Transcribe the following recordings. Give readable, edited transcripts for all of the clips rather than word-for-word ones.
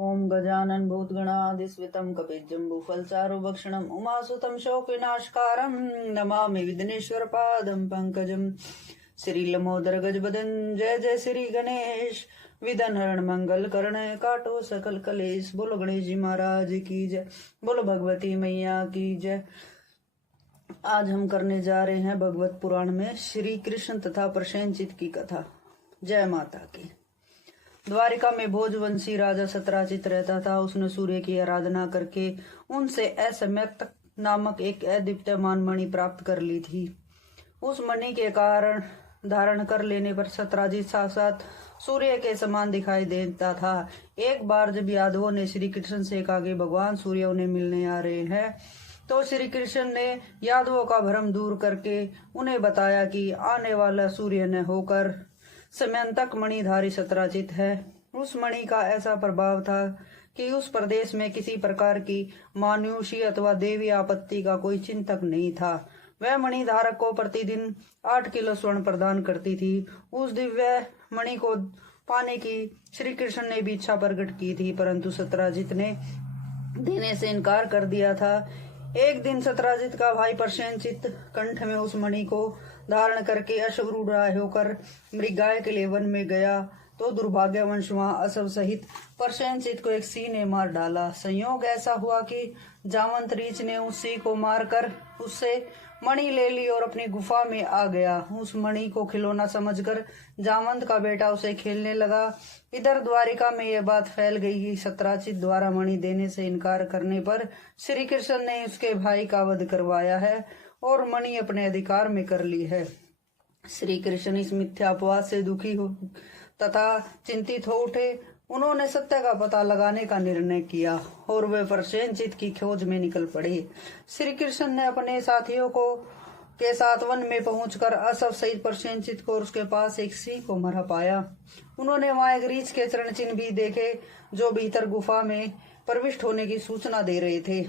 ओम गजानन भूतगणादिस्वितं कपिजम्बूफलचारुभक्षणम् उमासुतं शोकविनाशकारं नमामि विघ्नेश्वरपादं पंकजं। श्री लमोदर गजबदन जय जय श्री गणेश। विघ्न हरण मंगल कर्ण काटो सकल कलेश। बोलो गणेश जी महाराज की जय। बोलो भगवती मैया की जय। आज हम करने जा रहे हैं भगवत पुराण में श्री कृष्ण तथा प्रसेनजित की कथा। जय माता की। द्वारिका में भोजवंशी राजा सत्राजित रहता था। उसने सूर्य की आराधना करके उनसे असम्यक नामक एक अद्वितीयमान मणि प्राप्त कर ली थी। उस मणि के कारण धारण कर लेने पर सत्राजित साक्षात सूर्य के समान दिखाई देता था। एक बार जब यादवों ने श्री कृष्ण से कहा कि भगवान सूर्य उन्हें मिलने आ रहे हैं, तो श्री कृष्ण ने यादवों का भ्रम दूर करके उन्हें बताया कि आने वाला सूर्य न होकर समयंतक मणिधारी सत्राजित है। उस मणि का ऐसा प्रभाव था कि उस प्रदेश में किसी प्रकार की मानुषी अथवा देवी आपत्ति का कोई चिंतक नहीं था। वह मणिधारक को प्रतिदिन 8 किलो स्वर्ण प्रदान करती थी। उस दिव्य मणि को पाने की श्री कृष्ण ने भी इच्छा प्रकट की थी, परंतु सत्राजित ने देने से इनकार कर दिया था। एक दिन सत्राजित का भाई प्रसेनजित कंठ में उस मणि को धारण करके अश्वरूढ़ होकर मृगाय के लिए वन में गया, तो दुर्भाग्यवश वहां अश्व सहित प्रसेनजित को एक सिंह ने मार डाला। संयोग ऐसा हुआ कि जामवंत रीछ ने उस सिंह को मारकर उससे मणि ले ली और अपनी गुफा में आ गया। उस मणि को खिलौना समझकर जामवंत का बेटा उसे खेलने लगा। इधर द्वारिका में यह बात फैल गई कि सत्राजित द्वारा मणि देने से इनकार करने पर श्री कृष्ण ने उसके भाई का वध करवाया है और मणि अपने अधिकार में कर ली है। श्री कृष्ण इस मिथ्या अपवाद से दुखी हो तथा चिंतित हो उठे। उन्होंने सत्य का पता लगाने का निर्णय किया और वे प्रसेनजित की खोज में निकल पड़े। श्री कृष्ण ने अपने साथियों के साथ वन में पहुंचकर अश्व सहित प्रसेनजित को और उसके पास एक सिंह को मरा पाया। उन्होंने वहां एक रीछ के चरण चिन्ह भी देखे जो भीतर गुफा में प्रविष्ट होने की सूचना दे रहे थे।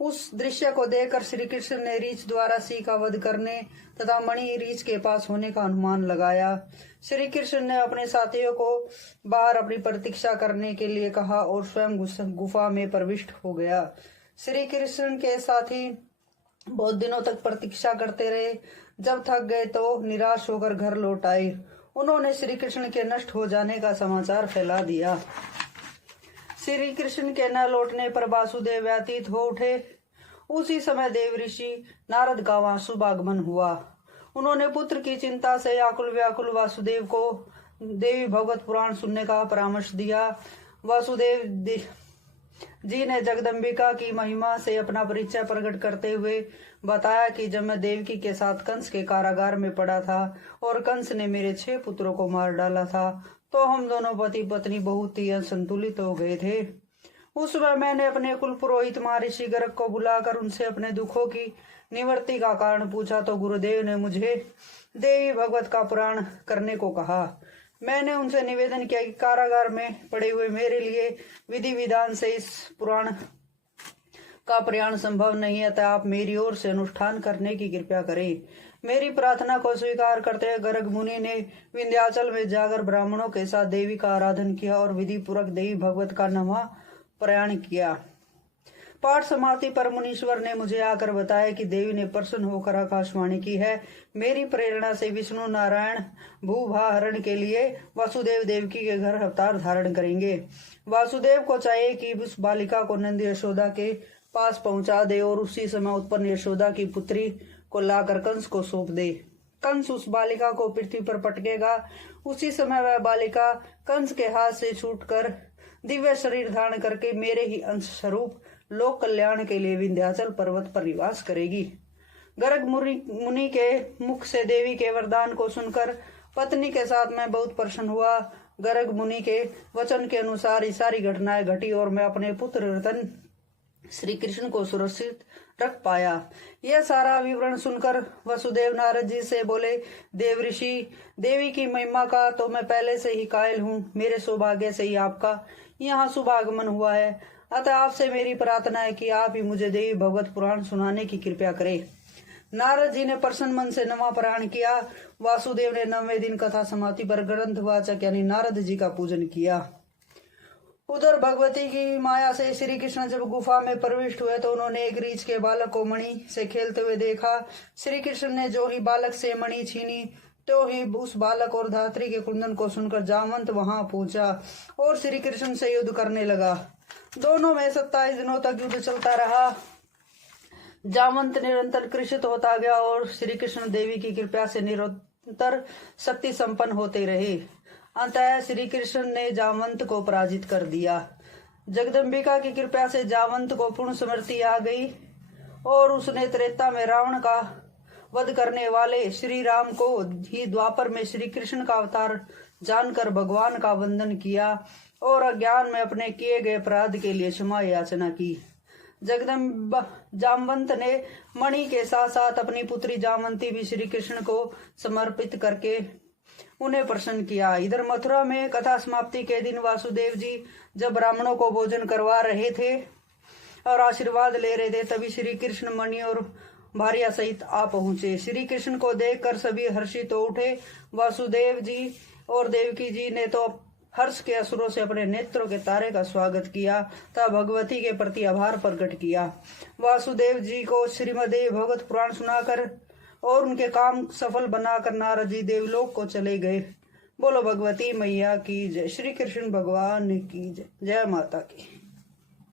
उस दृश्य को देखकर श्री कृष्ण ने रीछ द्वारा सिंह का वध करने तथा मणि रीछ के पास होने का अनुमान लगाया। श्री कृष्ण ने अपने साथियों को बाहर अपनी प्रतीक्षा करने के लिए कहा और स्वयं गुफा में प्रविष्ट हो गया। श्री कृष्ण के साथी बहुत दिनों तक प्रतीक्षा करते रहे। जब थक गए तो निराश होकर घर लौट आए। उन्होंने श्री कृष्ण के नष्ट हो जाने का समाचार फैला दिया। श्री कृष्ण के न लौटने पर वासुदेव व्यतीत हो उठे। उसी समय देव ऋषि नारद का वहां शुभ आगमन हुआ। उन्होंने पुत्र की चिंता से आकुल व्याकुल वासुदेव को देवी भगवत पुराण सुनने का परामर्श दिया। वासुदेव जी ने जगदम्बिका की महिमा से अपना परिचय प्रकट करते हुए बताया कि जब मैं देवकी के साथ कंस के कारागार में पड़ा था और कंस ने मेरे 6 पुत्रों को मार डाला था, तो हम दोनों पति पत्नी बहुत ही असंतुलित हो गए थे। उस समय मैंने अपने कुल पुरोहित महर्षि गर्ग को बुलाकर उनसे अपने दुखों की निवृत्ति का कारण पूछा, तो गुरुदेव ने मुझे देवी भगवत का पुराण करने को कहा। मैंने उनसे निवेदन किया कि कारागार में पड़े हुए मेरे लिए विधि विधान से इस पुराण का प्रयाण संभव नहीं है, अतः आप मेरी ओर से अनुष्ठान करने की कृपा करें। मेरी प्रार्थना को स्वीकार करते हुए गर्ग मुनि ने विंध्याचल में जाकर ब्राह्मणों के साथ देवी का आराधन किया और विधि पूर्वक देवी भगवत का नवा प्रयाण किया। पाठ समाप्ति पर मुनीश्वर ने मुझे आकर बताया कि देवी ने प्रसन्न होकर आकाशवाणी की है। मेरी प्रेरणा से विष्णु नारायण भूभाहरण के लिए वासुदेव देवकी के घर अवतार धारण करेंगे। वासुदेव को चाहिए कि उस बालिका को नंद यशोदा के पास पहुंचा दे और उसी समय उत्पन्न यशोदा की पुत्री को लाकर कंस को सौंप दे। कंस उस बालिका को पृथ्वी पर पटकेगा। उसी समय वह बालिका कंस के हाथ से छूटकर दिव्य शरीर धारण करके मेरे ही अंश स्वरूप लोक कल्याण के लिए विंध्याचल पर्वत पर निवास करेगी। गर्ग मुनि के मुख से देवी के वरदान को सुनकर पत्नी के साथ मैं बहुत प्रसन्न हुआ। गर्ग मुनि के वचन के अनुसार ये सारी घटनाएं घटी और मैं अपने पुत्र रतन श्री कृष्ण को सुरक्षित रख पाया। यह सारा विवरण सुनकर वसुदेव नारद जी से बोले, देव ऋषि, देवी की महिमा का तो मैं पहले से ही कायल हूँ। मेरे सौभाग्य से ही आपका यहाँ शुभ आगमन हुआ है, अतः आपसे मेरी प्रार्थना है कि आप ही मुझे देवी भगवत पुराण सुनाने की कृपा करें। नारद जी ने प्रसन्न मन से नवा पारायण किया। वासुदेव ने 9वें दिन कथा समाप्ति पर ग्रंथवाचक यानी नारद जी का पूजन किया उधर भगवती की माया से श्री कृष्ण जब गुफा में प्रविष्ट हुए तो उन्होंने एक रीछ के बालक को मणि से खेलते हुए देखा। श्री कृष्ण ने जो ही बालक से मणि छीनी तो ही उस बालक और धात्री के कुंदन को सुनकर जामवंत वहां पहुंचा और श्री कृष्ण से युद्ध करने लगा। दोनों में 27 दिनों तक युद्ध चलता रहा। जामवंत निरंतर कृषित होता गया और श्री कृष्ण देवी की कृपा से निरंतर शक्ति संपन्न होते रहे। अतः श्री कृष्ण ने जामवंत को पराजित कर दिया। जगदम्बिका की कृपा से जामवंत को पूर्ण स्मृति आ गई और उसने त्रेता में रावण का वध करने वाले श्री राम को ही द्वापर में श्री कृष्ण का अवतार जानकर भगवान का वंदन किया और अज्ञान में अपने किए गए अपराध के लिए क्षमा याचना की। जगदम्बा जामवंत ने मणि के साथ साथ अपनी पुत्री जामवंती भी श्री कृष्ण को समर्पित करके उन्हें प्रसन्न किया। इधर मथुरा में कथा समाप्ति के दिन वासुदेव जी जब ब्राह्मणों को भोजन करवा रहे थे और आशीर्वाद ले रहे थे तभी श्री कृष्ण मणि और भार्या सहित आ पहुंचे। श्री कृष्ण को देखकर सभी हर्षित हो उठे। वासुदेव जी और देवकी जी ने तो हर्ष के असुरों से अपने नेत्रों के तारे का स्वागत किया तथा भगवती के प्रति आभार प्रकट किया। वासुदेव जी को श्रीमद् भगवत पुराण सुनाकर और उनके काम सफल बनाकर नारद जी देवलोक को चले गए। बोलो भगवती मैया की जय। श्री कृष्ण भगवान की जय। जय माता की।